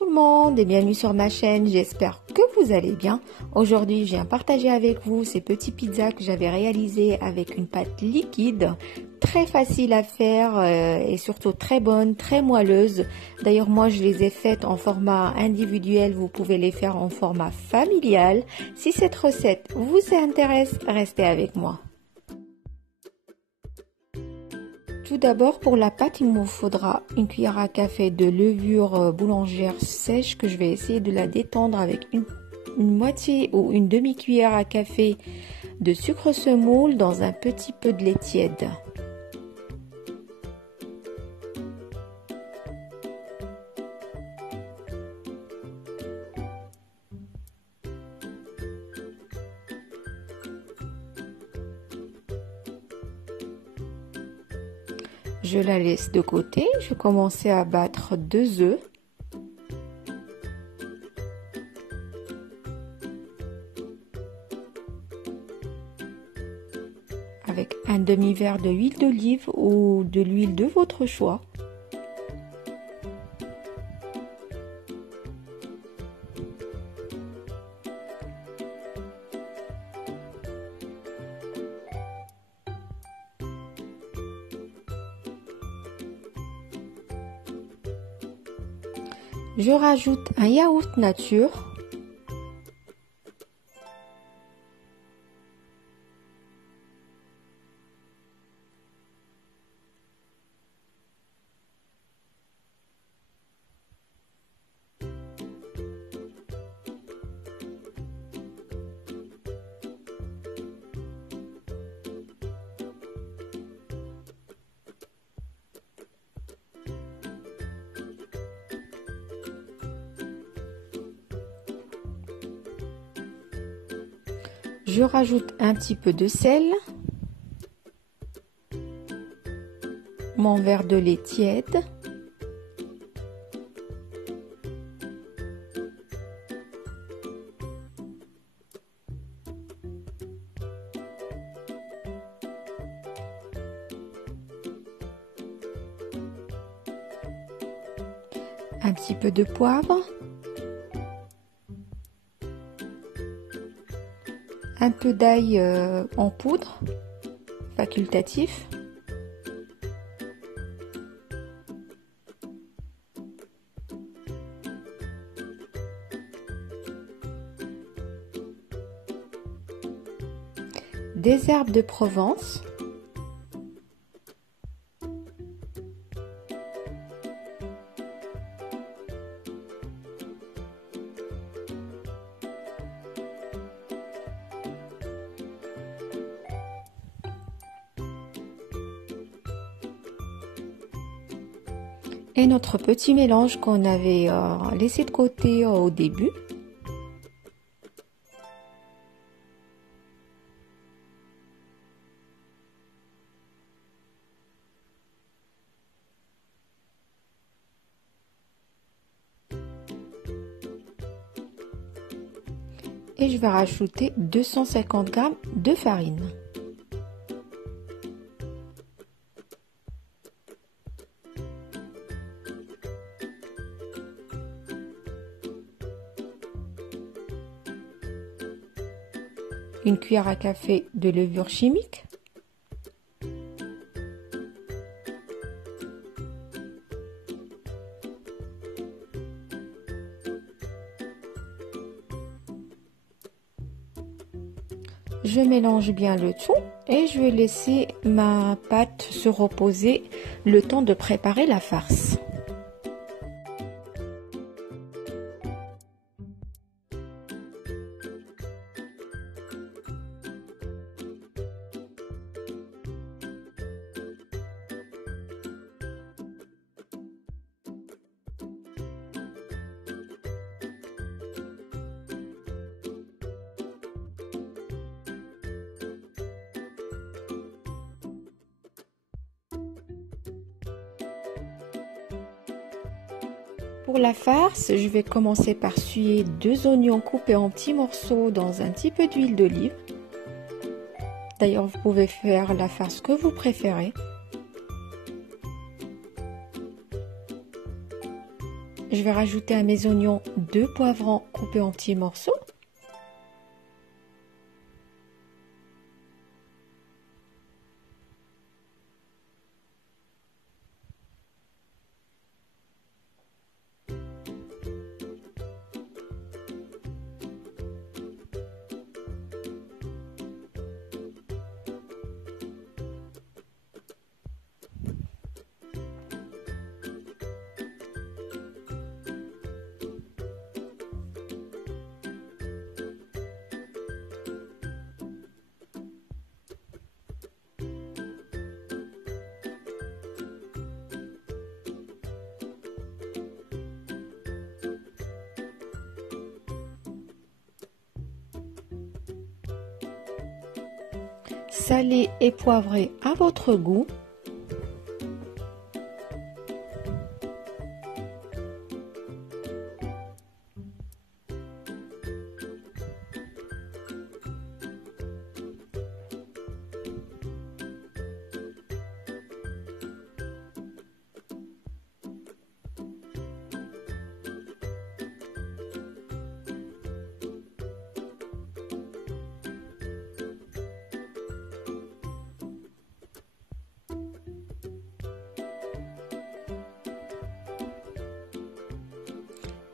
Tout le monde et bienvenue sur ma chaîne, j'espère que vous allez bien. Aujourd'hui, je viens partager avec vous ces petits pizzas que j'avais réalisés avec une pâte liquide, très facile à faire et surtout très bonne, très moelleuse. D'ailleurs, moi, je les ai faites en format individuel, vous pouvez les faire en format familial. Si cette recette vous intéresse, restez avec moi. Tout d'abord, pour la pâte, il me faudra une cuillère à café de levure boulangère sèche que je vais essayer de la détendre avec une moitié ou une demi-cuillère à café de sucre semoule dans un petit peu de lait tiède. Je la laisse de côté. Je vais commencer à battre 2 œufs. Avec un demi-verre de huile d'olive ou de l'huile de votre choix. Je rajoute un yaourt nature. Je rajoute un petit peu de sel, mon verre de lait tiède, un petit peu de poivre, un peu d'ail en poudre, facultatif, des herbes de Provence, et notre petit mélange qu'on avait laissé de côté au début. Et je vais rajouter 250 g de farine. Une cuillère à café de levure chimique. Je mélange bien le tout et je vais laisser ma pâte se reposer le temps de préparer la farce. Pour la farce, je vais commencer par suer 2 oignons coupés en petits morceaux dans un petit peu d'huile d'olive. D'ailleurs, vous pouvez faire la farce que vous préférez. je vais rajouter à mes oignons 2 poivrons coupés en petits morceaux. Salé et poivré à votre goût.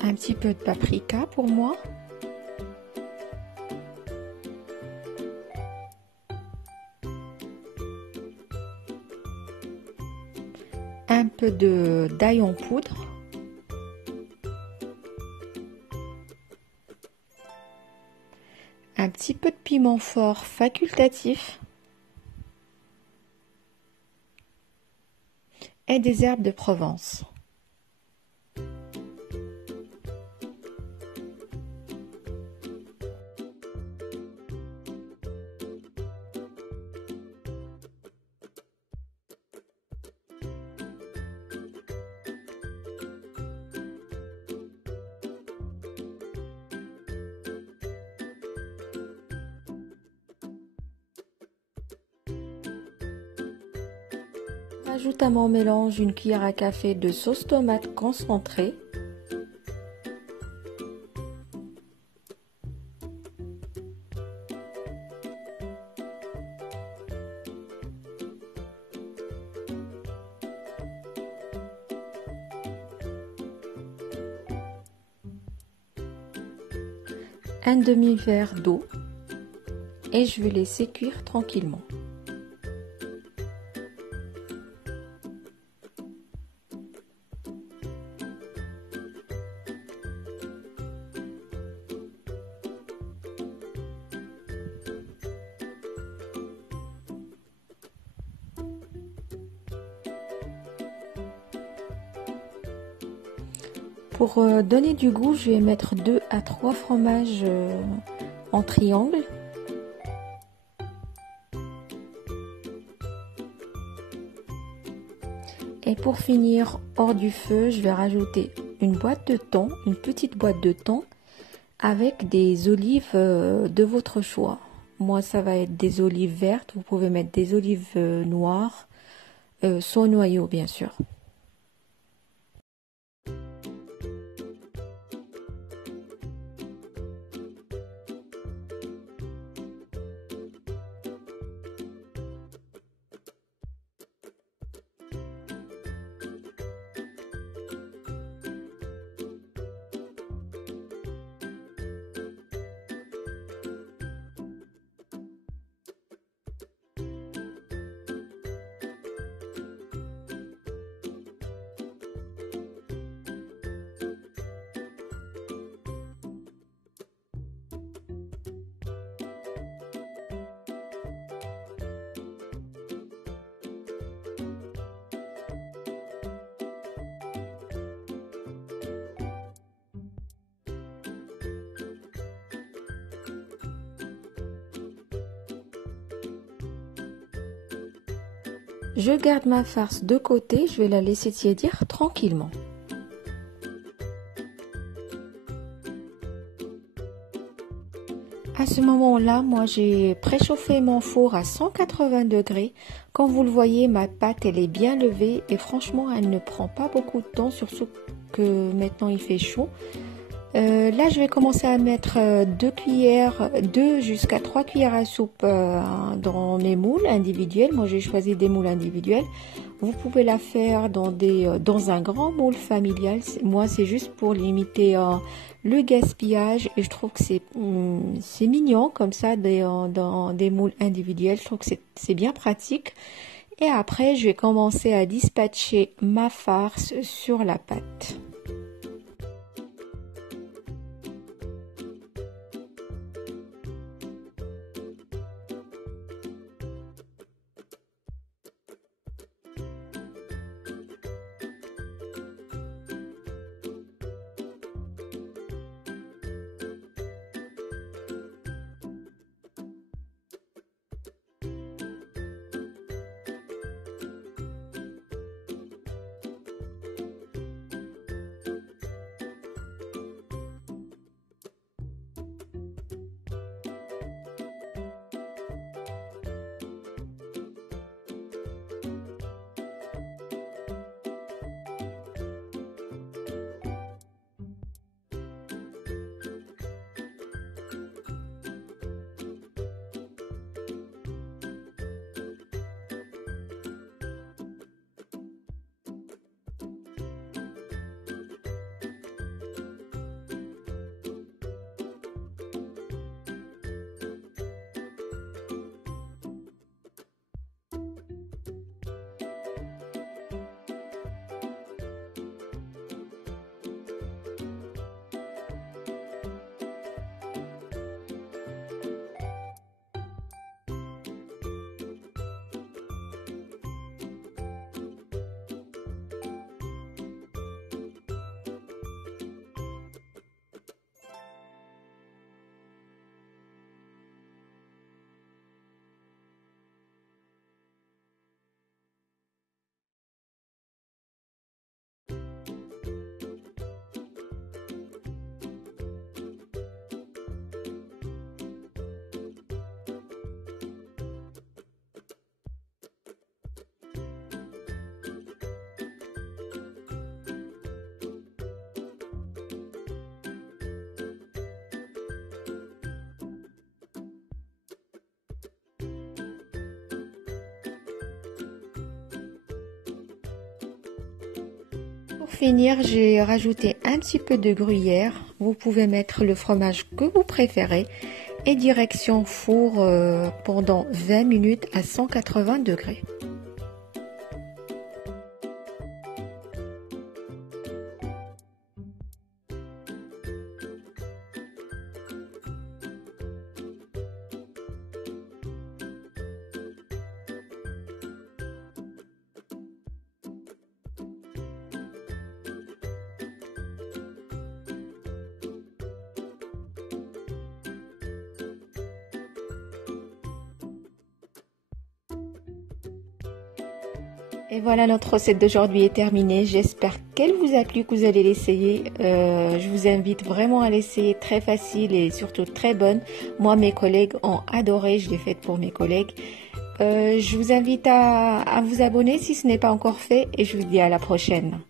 Un petit peu de paprika pour moi. Un peu d'ail en poudre. Un petit peu de piment fort facultatif. Et des herbes de Provence. J'ajoute à mon mélange une cuillère à café de sauce tomate concentrée. Un demi-verre d'eau et je vais laisser cuire tranquillement. Pour donner du goût, je vais mettre 2 à 3 fromages en triangle. Et pour finir, hors du feu, je vais rajouter une boîte de thon, une petite boîte de thon avec des olives de votre choix. Moi, ça va être des olives vertes. Vous pouvez mettre des olives noires, sans noyau bien sûr. Je garde ma farce de côté, je vais la laisser tiédir tranquillement. À ce moment-là, moi j'ai préchauffé mon four à 180 degrés. Comme vous le voyez, ma pâte elle est bien levée et franchement elle ne prend pas beaucoup de temps, que maintenant il fait chaud. Là, je vais commencer à mettre 2 jusqu'à 3 cuillères à soupe dans mes moules individuels. Moi, j'ai choisi des moules individuels. Vous pouvez la faire dans un grand moule familial. Moi, c'est juste pour limiter le gaspillage. Et je trouve que c'est mignon comme ça dans des moules individuels. Je trouve que c'est bien pratique. Et après, je vais commencer à dispatcher ma farce sur la pâte. Pour finir, j'ai rajouté un petit peu de gruyère. Vous pouvez mettre le fromage que vous préférez et direction four pendant 20 minutes à 180 degrés. Et voilà, notre recette d'aujourd'hui est terminée. J'espère qu'elle vous a plu, que vous allez l'essayer. Je vous invite vraiment à l'essayer, très facile et surtout très bonne. Moi, mes collègues ont adoré, je l'ai faite pour mes collègues. Je vous invite à vous abonner si ce n'est pas encore fait et je vous dis à la prochaine.